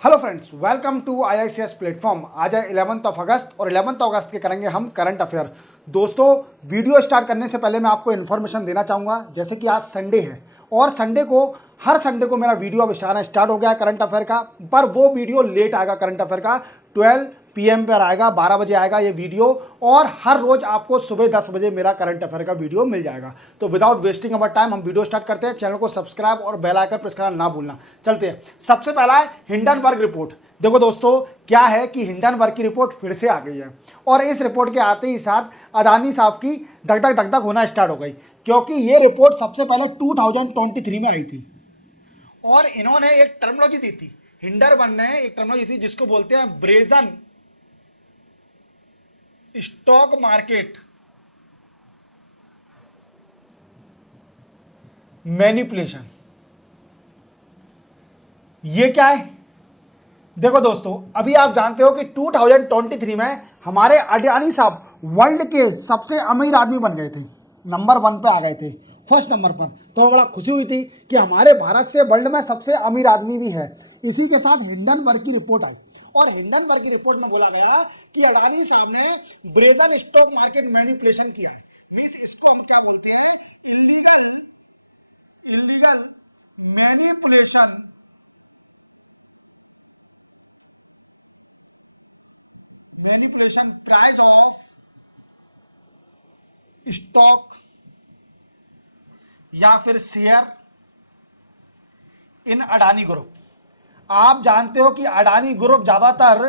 Hello friends, welcome to IICS platform. आज है 11 अगस्त और 11 अगस्त के करेंगे हम करंट अफेयर। दोस्तों, वीडियो स्टार्ट करने से पहले मैं आपको इन्फॉर्मेशन देना चाहूँगा। जैसे कि आज संडे है और हर संडे को मेरा वीडियो अब स्टार्ट हो गया है करंट अफेयर का, पर वो वीडियो लेट आएगा। करंट अफेयर का 12 PM पर आएगा, 12 बजे आएगा ये वीडियो, और हर रोज आपको सुबह 10 बजे मेरा करंट अफेयर का वीडियो मिल जाएगा। तो विदाउट वेस्टिंग अवर टाइम हम वीडियो स्टार्ट करते हैं। चैनल को सब्सक्राइब और बेल आइकन प्रेस करना ना भूलना। चलते हैं। सबसे पहला है हिंडनबर्ग रिपोर्ट। देखो दोस्तों, क्या है कि हिंडनबर्ग की रिपोर्ट फिर से आ गई है, और इस रिपोर्ट के आते ही साथ अडानी साहब की धक धक होना स्टार्ट हो गई, क्योंकि ये रिपोर्ट सबसे पहले 2023 में आई थी और इन्होंने एक टर्मिनोलॉजी दी थी। हिंडनबर्ग ने एक टर्मिनोलॉजी दी जिसको बोलते हैं ब्रेजन स्टॉक मार्केट मैनिपुलेशन। ये क्या है? देखो दोस्तों, अभी आप जानते हो कि 2023 में हमारे अडानी साहब वर्ल्ड के सबसे अमीर आदमी बन गए थे, नंबर 1 पे आ गए थे, फर्स्ट नंबर पर। तो बड़ा खुशी हुई थी कि हमारे भारत से वर्ल्ड में सबसे अमीर आदमी भी है। इसी के साथ हिंडनबर्ग की रिपोर्ट आई, और हिंडनबर्ग की रिपोर्ट में बोला गया कि अडानी साहब ने ब्रेजन स्टॉक मार्केट मैनिपुलेशन किया है। मींस इसको हम क्या बोलते हैं? Illegal manipulation price of stock या फिर शेयर इन अडानी ग्रुप। आप जानते हो कि अडानी ग्रुप ज्यादातर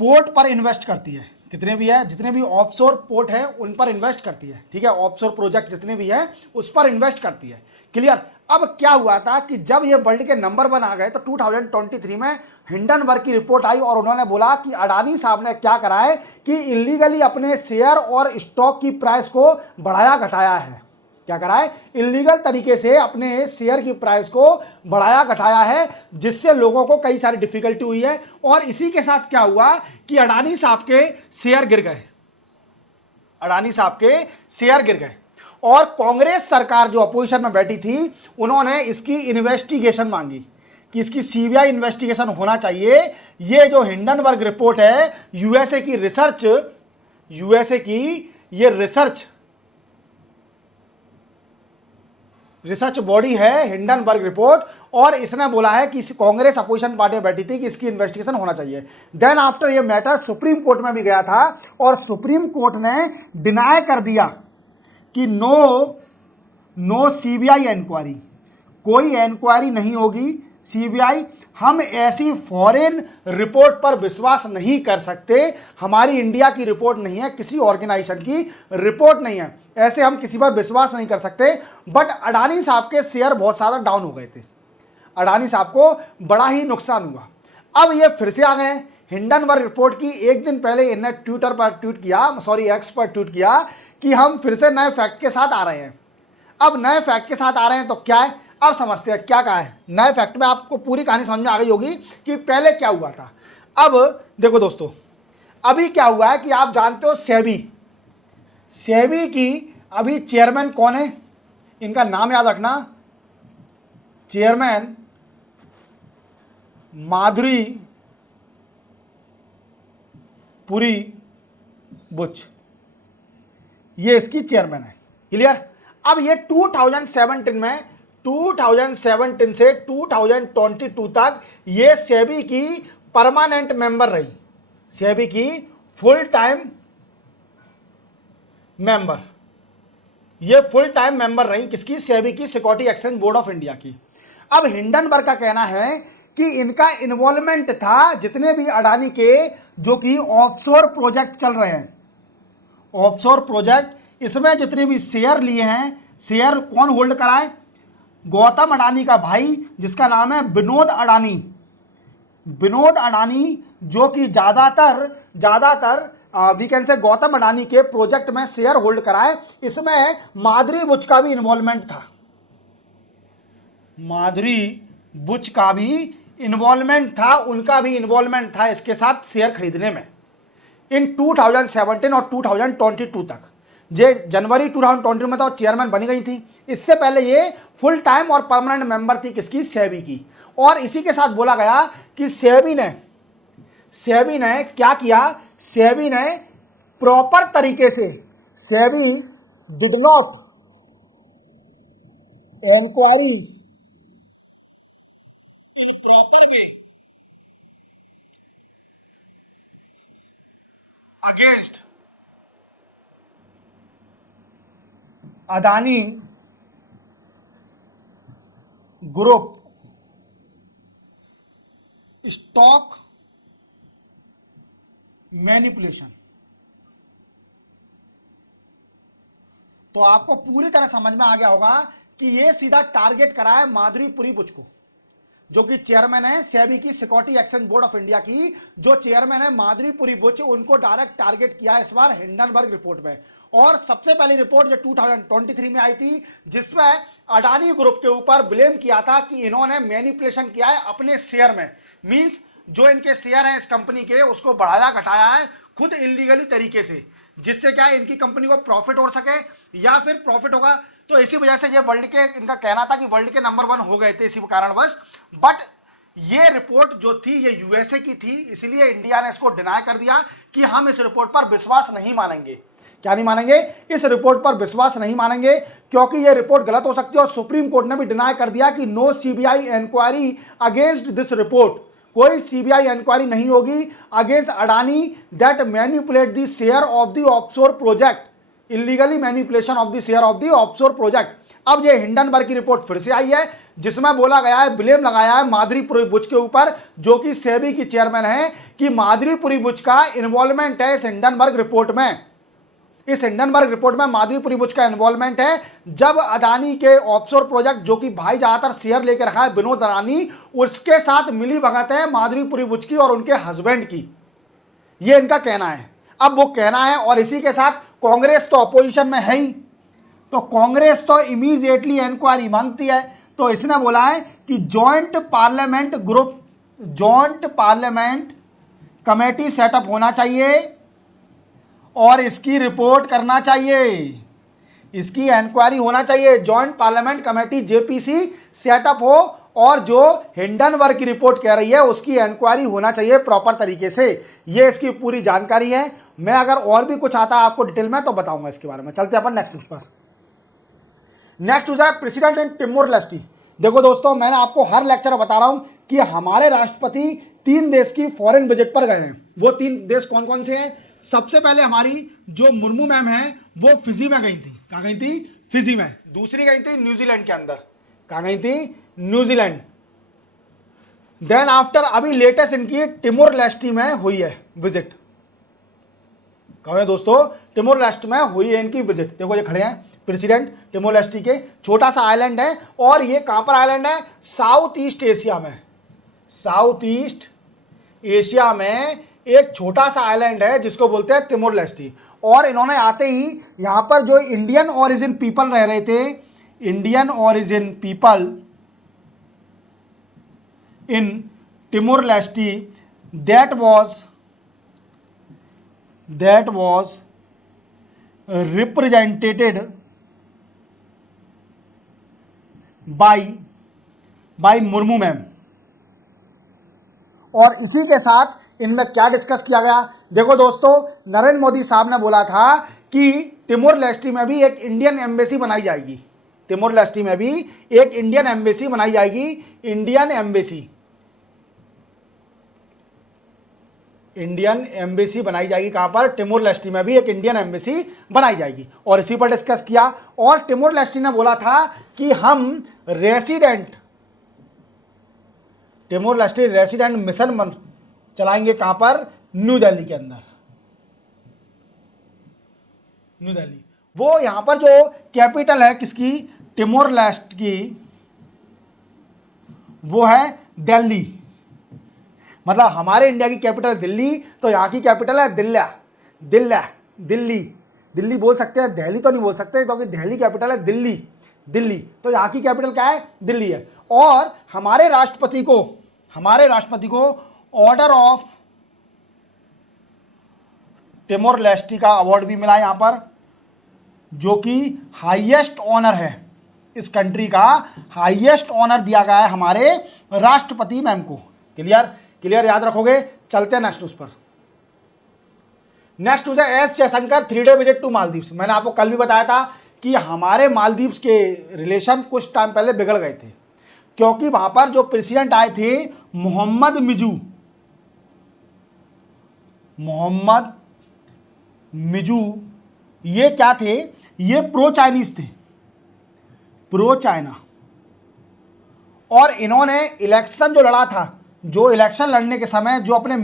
पोर्ट पर इन्वेस्ट करती है। कितने भी है, जितने भी ऑफशोर पोर्ट है उन पर इन्वेस्ट करती है। ठीक है, ऑफशोर प्रोजेक्ट जितने भी है उस पर इन्वेस्ट करती है। क्लियर? अब क्या हुआ था कि जब ये वर्ल्ड के नंबर 1 आ गए तो 2023 में हिंडनबर्ग की रिपोर्ट आई, और उन्होंने बोला कि अडानी साहब ने क्या करा है कि इलीगली अपने शेयर और स्टॉक की प्राइस को बढ़ाया घटाया है। क्या करा है? इलीगल तरीके से अपने शेयर की प्राइस को बढ़ाया घटाया है, जिससे लोगों को कई सारी डिफिकल्टी हुई है। और इसी के साथ क्या हुआ कि अडानी साहब के शेयर गिर गए। अडानी साहब के शेयर गिर गए, और कांग्रेस सरकार जो अपोजिशन में बैठी थी उन्होंने इसकी इन्वेस्टिगेशन मांगी कि इसकी CBI इन्वेस्टिगेशन होना चाहिए। ये जो हिंडनबर्ग रिपोर्ट है, यूएसए की ये रिसर्च बॉडी है हिंडनबर्ग रिपोर्ट, और इसने बोला है कि कांग्रेस अपोजिशन पार्टी में बैठी थी कि इसकी इन्वेस्टिगेशन होना चाहिए। देन आफ्टर ये मैटर सुप्रीम कोर्ट में भी गया था, और सुप्रीम कोर्ट ने डिनाई कर दिया कि नो CBI इंक्वायरी, कोई इंक्वायरी नहीं होगी। CBI, हम ऐसी फॉरेन रिपोर्ट पर विश्वास नहीं कर सकते। हमारी इंडिया की रिपोर्ट नहीं है, किसी ऑर्गेनाइजेशन की रिपोर्ट नहीं है, ऐसे हम किसी पर विश्वास नहीं कर सकते। बट अडानी साहब के शेयर बहुत ज्यादा डाउन हो गए थे, अडानी साहब को बड़ा ही नुकसान हुआ। अब ये फिर से आ गए। हिंडनबर्ग रिपोर्ट की एक दिन पहले इन्हें एक्स पर ट्वीट किया कि हम फिर से नए फैक्ट के साथ आ रहे हैं। अब नए फैक्ट के साथ आ रहे हैं तो क्या है, अब समझते हैं क्या कहा है नए फैक्ट में। आपको पूरी कहानी समझ में आ गई होगी कि पहले क्या हुआ था। अब देखो दोस्तों, अभी क्या हुआ है कि आप जानते हो सेबी की अभी चेयरमैन कौन है? इनका नाम याद रखना, चेयरमैन माधुरी पुरी बुच, ये इसकी चेयरमैन है। क्लियर? अब ये 2017 से 2022 तक ये सेबी की परमानेंट मेंबर रही, सेबी की फुल टाइम मेंबर, ये फुल टाइम मेंबर रही किसकी? सेबी की, security exchange board of India की। अब हिंडनबर्ग का कहना है कि इनका इन्वॉल्वमेंट था जितने भी अडानी के जो कि ऑफशोर प्रोजेक्ट चल रहे हैं, ऑफशोर प्रोजेक्ट, इसमें जितने भी शेयर लिए हैं, शेयर कौन होल्ड कराए? गौतम अडानी का भाई जिसका नाम है विनोद अडानी, जो कि ज्यादातर वी कैन से गौतम अडानी के प्रोजेक्ट में शेयर होल्ड कराए। इसमें माधुरी बुच का भी इन्वॉल्वमेंट था, उनका भी इन्वॉल्वमेंट था इसके साथ शेयर खरीदने में इन 2017 और 2022 तक। जे जनवरी 2020 में तो चेयरमैन बनी गई थी। इससे पहले ये फुल टाइम और परमानेंट मेंबर थी किसकी? सेबी की। और इसी के साथ बोला गया कि सेबी ने क्या किया, सेबी ने प्रॉपर तरीके से, SEBI did not inquiry in proper way against Adani group stock manipulation. तो आपको पूरी तरह समझ में आ गया होगा कि ये सीधा टारगेट करा है माधुरी बुच को, जो कि चेयरमैन है सेबी की, security exchange board of India की जो चेयरमैन है माधुरी बुच, उनको डायरेक्ट टारगेट किया इस बार हिंडनबर्ग रिपोर्ट में। और सबसे पहली रिपोर्ट जो 2023 में आई थी, जिसमें अडानी ग्रुप के ऊपर ब्लेम किया था कि इन्होंने मैनिपुलेशन किया है अपने शेयर में, मींस जो इनके शेयर हैं इस कंपनी के उसको बढ़ाया घटाया है खुद इलीगली तरीके से, जिससे क्या है इनकी कंपनी को प्रॉफिट हो सके या फिर प्रॉफिट होगा। तो इसी वजह से ये वर्ल्ड के, इनका कहना था कि वर्ल्ड के नंबर 1 हो गए थे इसी कारणवश। बट ये रिपोर्ट जो थी ये यूएसए की थी, इसलिए इंडिया ने इसको डिनाई कर दिया कि हम इस रिपोर्ट पर विश्वास नहीं मानेंगे। क्या नहीं मानेंगे? इस रिपोर्ट पर विश्वास नहीं मानेंगे, क्योंकि ये रिपोर्ट गलत हो सकती है। और सुप्रीम कोर्ट ने भी डिनाई कर दिया कि no CBI inquiry against this report, कोई सीबीआई इंक्वायरी नहीं होगी against Adani that manipulate the share of the offshore project, illegally manipulation of the share of the offshore project. अब ये हिंडनबर्ग की रिपोर्ट फिर से आई है, जिसमें बोला गया है, ब्लेम लगाया है माधुरी बुच के ऊपर, जो कि सेबी की चेयरमैन है, कि माधुरी बुच का इन्वॉल्वमेंट है इस हिंडनबर्ग रिपोर्ट में। इस हिंडनबर्ग रिपोर्ट में माधुरी बुच का इन्वॉल्वमेंट है, जब अदानी के ऑफशोर प्रोजेक्ट, जो कि भाई ज्यादातर शेयर लेकर रखा है विनोद अदानी, उसके साथ मिली भगत है माधुरी बुच की और उनके हस्बैंड की। ये इनका कहना है। अब वो कहना है, और इसी के साथ कांग्रेस तो अपोजिशन में है ही, तो कांग्रेस तो इमीडिएटली इंक्वायरी मांगती है। तो इसने बोला है कि जॉइंट पार्लियामेंट कमेटी सेटअप होना चाहिए और इसकी रिपोर्ट करना चाहिए, इसकी इंक्वायरी होना चाहिए। Joint parliament committee JPC setup हो और जो हिंडनबर्ग की रिपोर्ट कह रही है उसकी इंक्वायरी होना चाहिए प्रॉपर तरीके से। ये इसकी पूरी जानकारी है। मैं अगर और भी कुछ आता है आपको डिटेल में तो बताऊंगा इसके बारे में। चलते हैं अपन नेक्स्ट न्यूज पर। नेक्स्ट न्यूज है प्रेसिडेंट इन टिमोर लेस्टी। देखो दोस्तों, मैंने आपको हर लेक्चर में बता रहा हूं कि हमारे राष्ट्रपति 3 देश की फॉरेन विजिट पर गए हैं। वो 3 देश कौन कौन से हैं? सबसे पहले हमारी जो मुर्मू मैम है वो फिजी में गई थी। कहाँ गई थी? फिजी में। दूसरी गई थी न्यूजीलैंड के अंदर। कहाँ गई थी? न्यूजीलैंड। देन आफ्टर अभी लेटेस्ट इनकी टिमोर लेस्टी में हुई है विजिट। कहाँ है दोस्तों? टिमोर लेस्टी में हुई है इनकी विजिट। देखो ये खड़े हैं प्रेसिडेंट टिमोर लेस्टी के। छोटा सा आइलैंड है, और ये कहाँ पर आइलैंड है? साउथ ईस्ट एशिया में। साउथ ईस्ट एशिया में एक छोटा सा आइलैंड है जिसको बोलते हैं तिमोर लेस्टी। और इन्होंने आते ही यहाँ पर जो इंडियन ओरिजिन पीपल रह रहे थे, Indian origin people in Timor Leste, that was represented by Murmu ma'am. और इसी के साथ इनमें क्या डिस्कस किया गया? देखो दोस्तों, नरेंद्र मोदी साहब ने बोला था कि तिमोर लेस्टी में भी एक इंडियन एम्बेसी बनाई जाएगी। तिमोर लेस्टी में भी एक इंडियन एम्बेसी बनाई जाएगी। इंडियन एम्बेसी बनाई जाएगी। कहां पर? तिमोर लेस्टी में भी एक इंडियन एम्बेसी बनाई जाएगी। और इसी पर डिस्कस किया। और तिमोर लेस्टी ने बोला था कि हम तिमोर लेस्टी रेसिडेंट मिशन चलाएंगे। कहां पर? न्यू दिल्ली के अंदर। न्यू दिल्ली, वो यहां पर जो कैपिटल है किसकी? तिमोर लेस्टी की, वो है दिल्ली। मतलब हमारे इंडिया की कैपिटल दिल्ली, तो यहाँ की कैपिटल है दिल्ली बोल सकते हैं, दिल्ली तो नहीं बोल सकते क्योंकि दिल्ली कैपिटल है दिल्ली। तो यहाँ की कैपिटल क्या है? दिल्ली है। और हमारे राष्ट्रपति को ऑर्डर ऑफ तिमोर लेस्टी का अवार्ड भी मिला यहाँ पर, जो कि हाईएस्ट ऑनर है। इस कंट्री का हाईएस्ट ऑनर दिया गया है हमारे राष्ट्रपति मैम को। क्लियर? क्लियर, याद रखोगे। चलते हैं नेक्स्ट न्यूज पर। नेक्स्ट न्यूज है S Jaishankar 3 day visit to Maldives. मैंने आपको कल भी बताया था कि हमारे मालदीव्स के रिलेशन कुछ टाइम पहले बिगड़ गए थे, क्योंकि वहां पर जो प्रेसिडेंट आए थे मोहम्मद मिजू, ये क्या थे, ये प्रो चाइनीज थे, प्रो चाइना। और इन्होंने इलेक्शन जो लड़ा था, जो इलेक्शन लड़ने के समय जो अपने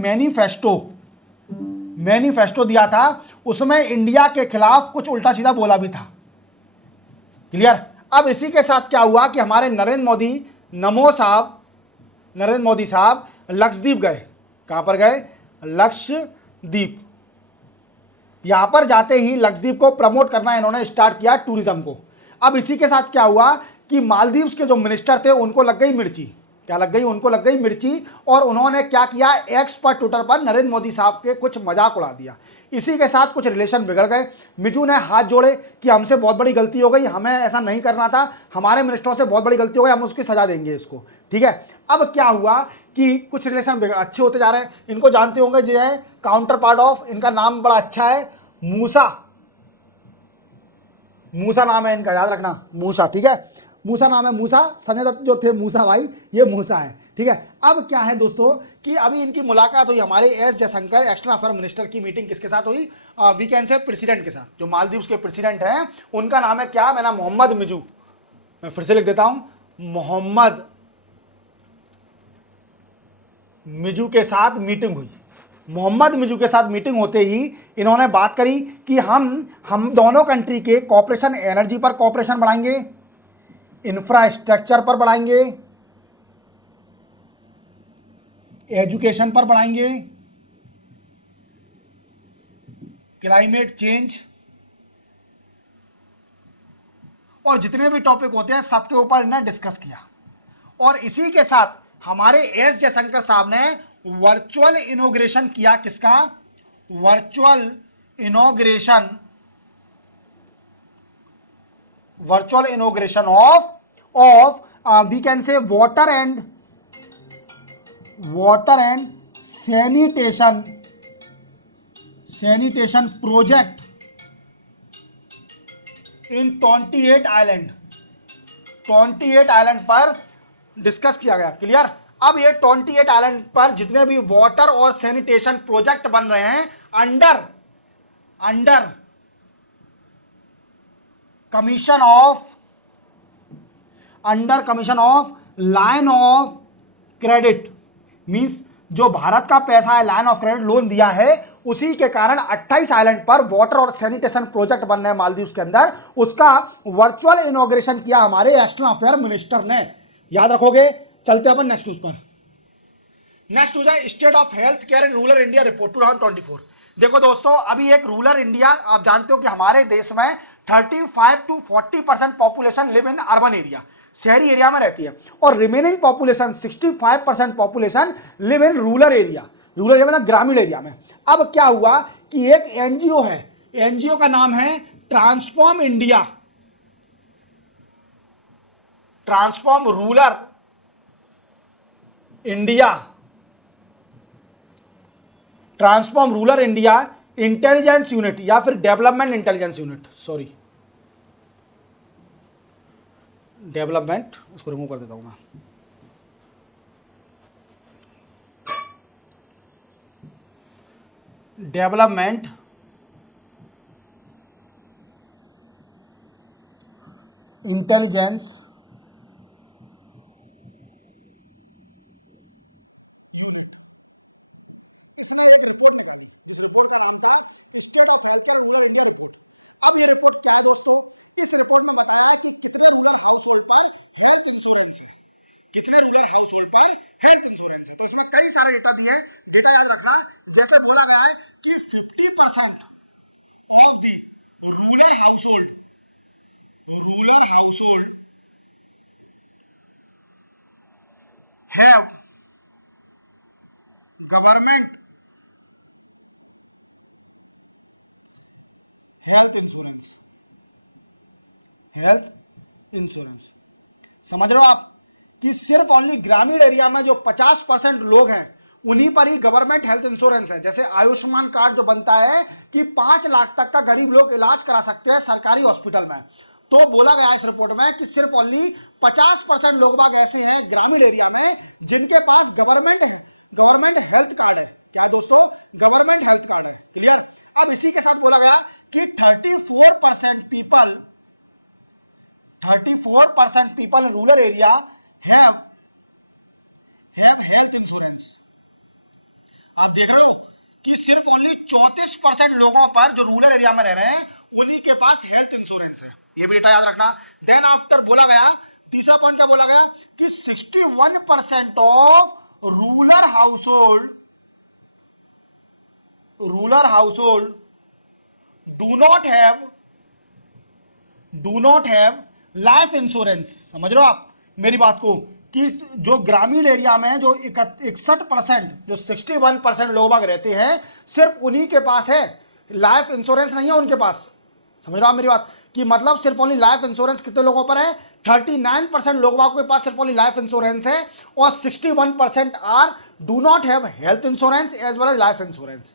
मैनिफेस्टो दिया था, उसमें इंडिया के खिलाफ कुछ उल्टा सीधा बोला भी था। क्लियर। अब इसी के साथ क्या हुआ कि हमारे नरेंद्र मोदी साहब लक्षद्वीप गए। कहां पर गए? लक्षद्वीप। यहां पर जाते ही लक्षद्वीप को प्रमोट करना इन्होंने स्टार्ट किया, टूरिज्म को। अब इसी के साथ क्या हुआ कि मालदीव्स के जो मिनिस्टर थे उनको लग गई मिर्ची। क्या लग गई? उनको लग गई मिर्ची। और उन्होंने क्या किया, एक्स पर, ट्विटर पर नरेंद्र मोदी साहब के कुछ मजाक उड़ा दिया। इसी के साथ कुछ रिलेशन बिगड़ गए। मिजू ने हाथ जोड़े कि हमसे बहुत बड़ी गलती हो गई, हमें ऐसा नहीं करना था, हमारे मिनिस्टरों से बहुत बड़ी गलती हो गई, हम उसकी सजा देंगे इसको। ठीक है। अब क्या हुआ कि कुछ रिलेशन अच्छे होते जा रहे हैं। इनको जानते होंगे, जो है काउंटर पार्ट ऑफ, इनका नाम बड़ा अच्छा है, मूसा नाम है इनका, याद रखना, मूसा। ठीक है, मूसा नाम है, मूसा। संजय दत्त जो थे मूसा भाई, ये मूसा है। ठीक है। अब क्या है दोस्तों कि अभी इनकी मुलाकात हुई हमारे S Jaishankar external affair minister की मीटिंग किसके साथ हुई? वी कैन से प्रेसिडेंट के साथ। जो मालदीव्स के प्रेसिडेंट हैं उनका नाम है क्या? मेरा मोहम्मद मिजू। मैं फिर से लिख देता हूं, मोहम्मद मिजू के साथ मीटिंग हुई। मोहम्मद मिजू के साथ मीटिंग होते ही इन्होंने बात करी कि हम दोनों कंट्री के कॉपरेशन, एनर्जी पर कॉपरेशन बढ़ाएंगे, इंफ्रास्ट्रक्चर पर बढ़ाएंगे, एजुकेशन पर बढ़ाएंगे, क्लाइमेट चेंज, और जितने भी टॉपिक होते हैं सबके ऊपर इन्होंने डिस्कस किया। और इसी के साथ हमारे एस जयशंकर साहब ने वर्चुअल इनॉग्रेशन किया। किसका? Virtual inauguration of we can say water and sanitation project in 28 island पर डिस्कस किया गया। क्लियर। अब ये 28 आइलैंड पर जितने भी वाटर और सैनिटेशन प्रोजेक्ट बन रहे हैं under commission of line of credit, means जो भारत का पैसा है, लाइन ऑफ क्रेडिट लोन दिया है, उसी के कारण 28 आइलैंड पर वाटर और सैनिटेशन प्रोजेक्ट बन रहे हैं मालदीव्स के अंदर। उसका वर्चुअल इनॉग्रेशन किया हमारे एक्सटर्नल अफेयर मिनिस्टर ने। याद रखोगे। चलते अपन नेक्स्ट न्यूज पर। नेक्स्ट न्यूज है state of health care in rural India report 2024। देखो दोस्तों, अभी एक रूरल इंडिया, आप जानते हो कि हमारे देश में 35 to 40% population live in urban area, शहरी एरिया में रहती है, और remaining population 65% population live in rural area. Rural area मतलब ग्रामीण एरिया में। अब क्या हुआ कि एक एनजीओ है, एनजीओ का नाम है transform rural India intelligence unit, या फिर development intelligence unit, sorry development, उसको रिमूव कर देता हूं मैं। Development intelligence health insurance. समझ रहे हो आप कि सिर्फ ओनली ग्रामीण एरिया में जो 50% लोग हैं उन्हीं पर ही गवर्नमेंट हेल्थ इंश्योरेंस है। जैसे आयुष्मान कार्ड जो बनता है कि 5 लाख तक का गरीब लोग इलाज करा सकते हैं सरकारी हॉस्पिटल में, तो बोला गया इस रिपोर्ट में कि सिर्फ ओनली 50% लोग बाग ऐसे हैं ग्रामीण एरिया में जिनके पास गवर्नमेंट हेल्थ कार्ड है। क्या दोस्तों? गवर्नमेंट हेल्थ कार्ड है। क्लियर? अब इसी के साथ बोला गया कि 34% people in rural area have health insurance. आप देख रहे हो कि सिर्फ ओनली 34% लोगों पर जो रूरल एरिया में रह रहे हैं उन्हीं के पास हेल्थ इंश्योरेंस है। ये भी डेटा याद रखना। देन आफ्टर बोला गया, तीसरा पॉइंट क्या बोला गया कि 61% of rural household do not have life insurance. समझ रहे हो आप मेरी बात को कि जो ग्रामीण एरिया में जो 61%, जो 61% लोग बाग रहते हैं सिर्फ उन्हीं के पास है लाइफ इंश्योरेंस, नहीं है उनके पास। समझ रहे हो आप मेरी बात कि मतलब सिर्फ ओनली लाइफ इंश्योरेंस कितने लोगों पर है? 39% लोगों के पास सिर्फ ओनली लाइफ इंश्योरेंस है और 61% are do not have health insurance as well as life insurance.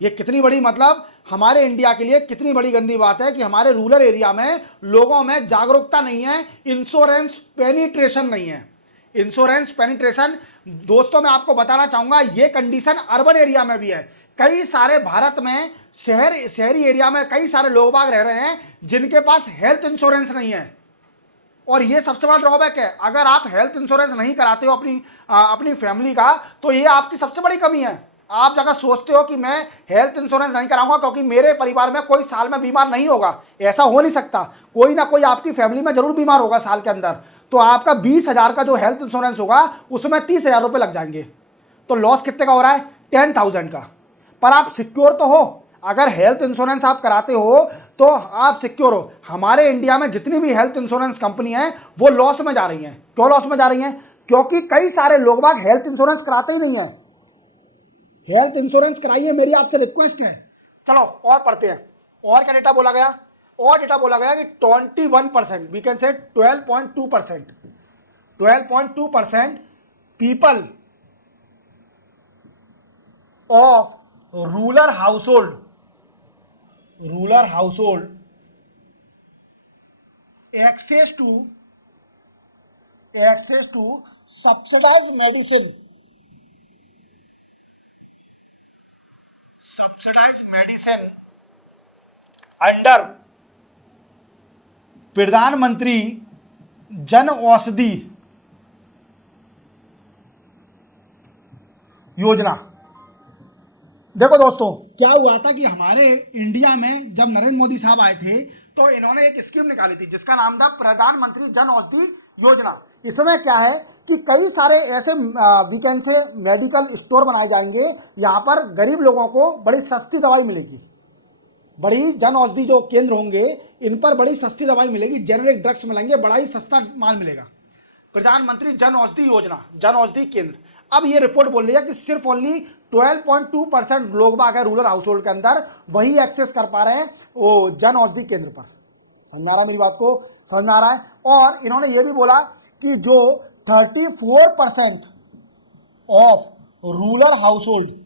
ये कितनी बड़ी मतलब हमारे इंडिया के लिए कितनी बड़ी गंदी बात है कि हमारे रूरल एरिया में लोगों में जागरूकता नहीं है, इंश्योरेंस पेनिट्रेशन नहीं है। इंश्योरेंस पेनिट्रेशन दोस्तों मैं आपको बताना चाहूंगा ये कंडीशन अर्बन एरिया में भी है। कई सारे भारत में शहरी एरिया में कई सारे लोग बाग रह रहे हैं जिनके पास हेल्थ इंश्योरेंस नहीं है, और ये सबसे बड़ा ड्रॉबैक है। अगर आप हेल्थ इंश्योरेंस नहीं कराते हो अपनी फैमिली का, तो ये आपकी सबसे बड़ी कमी है। आप अगर सोचते हो कि मैं हेल्थ इंश्योरेंस नहीं कराऊंगा क्योंकि मेरे परिवार में कोई साल में बीमार नहीं होगा, ऐसा हो नहीं सकता। कोई ना कोई आपकी फैमिली में जरूर बीमार होगा साल के अंदर, तो आपका 20,000 का जो हेल्थ इंश्योरेंस होगा उसमें 30,000 रुपये लग जाएंगे, तो लॉस कितने का हो रहा है? 10,000 का। पर आप सिक्योर तो हो, अगर हेल्थ इंश्योरेंस आप कराते हो तो आप सिक्योर हो। हमारे इंडिया में जितनी भी हेल्थ इंश्योरेंस कंपनी है वो लॉस में जा रही हैं। क्यों लॉस में जा रही हैं? क्योंकि कई सारे लोग बाग हेल्थ इंश्योरेंस कराते ही नहीं है। हेल्थ इंश्योरेंस कराइए, मेरी आपसे रिक्वेस्ट है। चलो और पढ़ते हैं। और क्या डेटा बोला गया? और डेटा बोला गया कि 21%, we can say 12.2% people of rural household access to subsidised medicine under Pradhan Mantri Jan Aushadhi Yojana. देखो दोस्तों क्या हुआ था कि हमारे इंडिया में जब नरेंद्र मोदी साहब आए थे तो इन्होंने एक स्कीम निकाली थी जिसका नाम था प्रधानमंत्री जन औषधि योजना। इसमें क्या है कि कई सारे ऐसे वीकेंड से मेडिकल स्टोर बनाए जाएंगे, यहाँ पर गरीब लोगों को बड़ी सस्ती दवाई मिलेगी। बड़ी जन औषधि जो केंद्र होंगे इन पर बड़ी सस्ती दवाई मिलेगी, जेनेरिक ड्रग्स मिलेंगे, बड़ा ही सस्ता माल मिलेगा। प्रधानमंत्री जन औषधि योजना, जन औषधि केंद्र। अब ये रिपोर्ट बोल रही है कि सिर्फ ओनली 12.2% लोग बाग है रूरल हाउस होल्ड के अंदर वही एक्सेस कर पा रहे हैं वो जन औषधि केंद्र पर। समझ आ रहा मेरी बात को? समझ में आ रहा है? और इन्होंने ये भी बोला कि जो 34% of rural house hold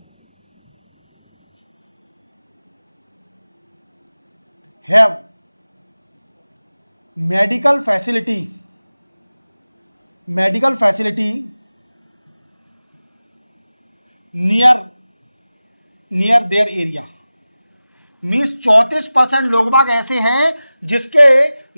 means 34% लोग बाग ऐसे हैं जिसके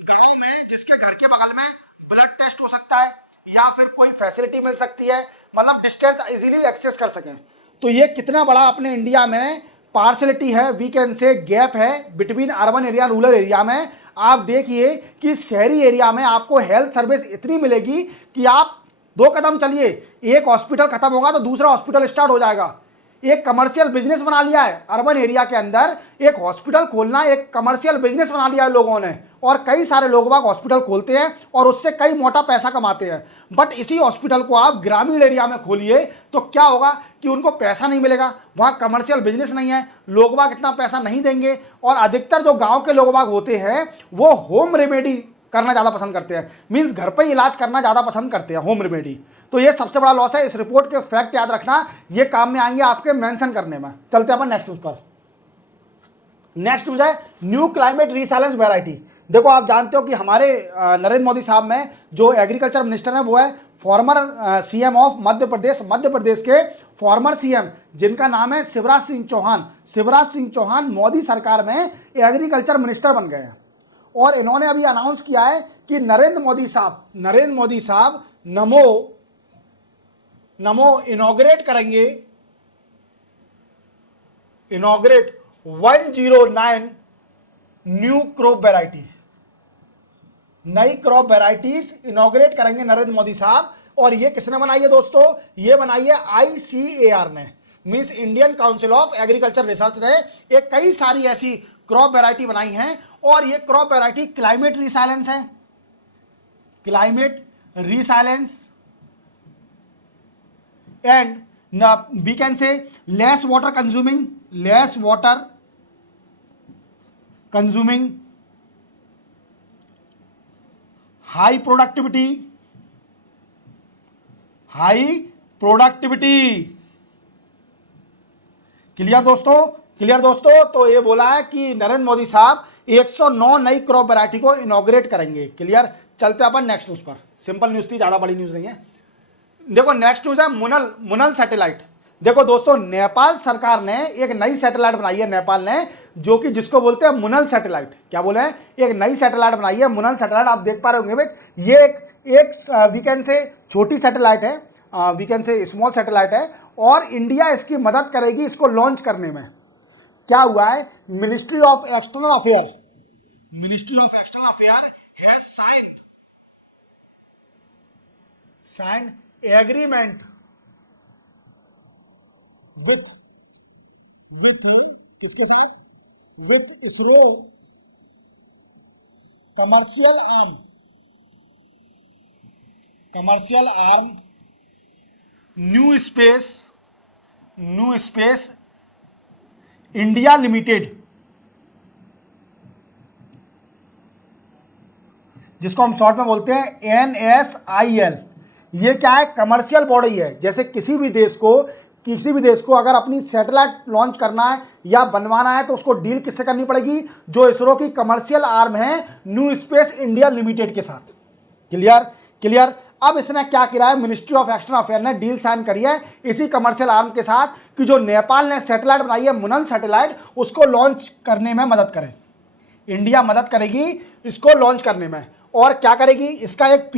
गांव में, जिसके घर के बगल में ब्लड टेस्ट हो सकता है या फिर कोई फैसिलिटी मिल सकती है, मतलब डिस्टेंस इजीली एक्सेस कर सकें। तो ये कितना बड़ा अपने इंडिया में पार्शलिटी है, वी कैन से गैप है between urban area rural area में। आप देखिए कि शहरी एरिया में आपको हेल्थ सर्विस इतनी मिलेगी कि आप 2 कदम चलिए, एक हॉस्पिटल खत्म होगा तो दूसरा हॉस्पिटल स्टार्ट हो जाएगा। एक कमर्शियल बिजनेस बना लिया है अर्बन एरिया के अंदर, एक हॉस्पिटल खोलना एक कमर्शियल बिजनेस बना लिया है लोगों ने, और कई सारे लोग बाग हॉस्पिटल खोलते हैं और उससे कई मोटा पैसा कमाते हैं। बट इसी हॉस्पिटल को आप ग्रामीण एरिया में खोलिए तो क्या होगा कि उनको पैसा नहीं मिलेगा, वहाँ कमर्शियल बिजनेस नहीं है, लोग बाग इतना पैसा नहीं देंगे। और अधिकतर जो गाँव के लोग बाग होते हैं वो होम रेमेडी करना ज़्यादा पसंद करते हैं, मीन्स घर पर ही इलाज करना ज़्यादा पसंद करते हैं, होम रेमेडी। तो ये सबसे बड़ा लॉस है। इस रिपोर्ट के फैक्ट याद रखना, ये काम में आएंगे आपके मेंशन करने में। चलते हैं अपन नेक्स्ट न्यूज पर। नेक्स्ट न्यूज है न्यू क्लाइमेट रिसाइलेंस वैरायटी। देखो आप जानते हो कि हमारे नरेंद्र मोदी साहब में जो एग्रीकल्चर मिनिस्टर है वो है farmer CM of Madhya Pradesh. Madhya Pradesh के फॉर्मर सीएम जिनका नाम है शिवराज सिंह चौहान। शिवराज सिंह चौहान मोदी सरकार में एग्रीकल्चर मिनिस्टर बन गए हैं और इन्होंने अभी अनाउंस किया है कि नरेंद्र मोदी साहब नमो इनॉग्रेट करेंगे 109 न्यू क्रॉप वैरायटी, नई क्रॉप वैरायटीज इनॉग्रेट करेंगे नरेंद्र मोदी साहब। और ये किसने बनाई है दोस्तों? ये बनाई है ICAR ने, means Indian council of agriculture research ने। एक कई सारी ऐसी क्रॉप वैरायटी बनाई हैं और ये क्रॉप वैरायटी क्लाइमेट रिसाइलेंस है, climate resilience and we can say less water consuming, high productivity. Clear दोस्तों? तो ये बोला है कि नरेंद्र मोदी साहब 109 नई क्रॉप वैरायटी को इनॉग्रेट करेंगे। क्लियर? चलते अपन नेक्स्ट न्यूज पर। सिंपल न्यूज थी, ज्यादा बड़ी न्यूज नहीं है। देखो नेक्स्ट न्यूज है मुनल सैटेलाइट। देखो दोस्तों, नेपाल सरकार ने एक नई सैटेलाइट बनाई है, नेपाल ने, जो कि जिसको बोलते हैं मुनल सैटेलाइट। क्या बोले हैं? एक नई सैटेलाइट बनाई है, मुनल सैटेलाइट। आप देख पा रहे होंगे भाई, ये एक वी कैन से छोटी सैटेलाइट है, we can say small satellite है और इंडिया इसकी मदद करेगी इसको लॉन्च करने में। क्या हुआ है? Ministry of external affair has signed agreement with किसके साथ? With ISRO commercial arm new space India limited, जिसको हम शॉर्ट में बोलते हैं NSIL। ये क्या है? कमर्शियल बॉडी है। जैसे किसी भी देश को अगर अपनी सैटेलाइट लॉन्च करना है या बनवाना है तो उसको डील किससे करनी पड़ेगी? जो इसरो की कमर्शियल आर्म है न्यू स्पेस इंडिया लिमिटेड के साथ। क्लियर? अब इसने क्या किया है? मिनिस्ट्री ऑफ एक्सटर्नल अफेयर ने डील साइन करी है इसी कमर्शियल आर्म के साथ कि जो नेपाल ने सैटेलाइट बनाई है मुनल सैटेलाइट, उसको लॉन्च करने में मदद करें। इंडिया मदद करेगी इसको लॉन्च करने में। और क्या करेगी? इसका एक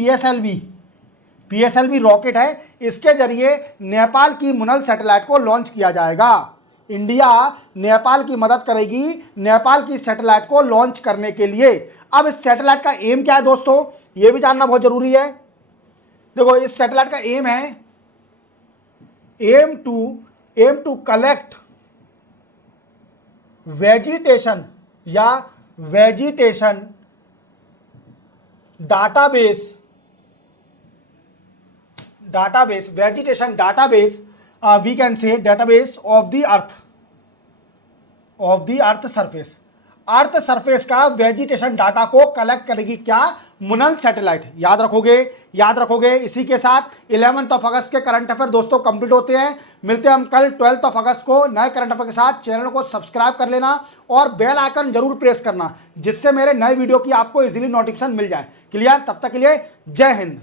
PSLV रॉकेट है, इसके जरिए नेपाल की मुनल सैटेलाइट को लॉन्च किया जाएगा। इंडिया नेपाल की मदद करेगी नेपाल की सैटेलाइट को लॉन्च करने के लिए। अब इस सैटेलाइट का एम क्या है दोस्तों? यह भी जानना बहुत जरूरी है। देखो इस सैटेलाइट का एम है aim to collect vegetation vegetation database we can say database of the earth surface. Earth surface का वेजिटेशन डाटा को कलेक्ट करेगी क्या? मुनल सैटेलाइट। याद रखोगे। इसी के साथ 11 अगस्त के करंट अफेयर दोस्तों कंप्लीट होते हैं। मिलते हैं हम कल 12 अगस्त को नए करंट अफेयर के साथ। चैनल को सब्सक्राइब कर लेना और बेल आइकन जरूर प्रेस करना, जिससे मेरे नए वीडियो की आपको इजीली नोटिफिकेशन मिल जाए। क्लियर? तब तक के लिए जय हिंद।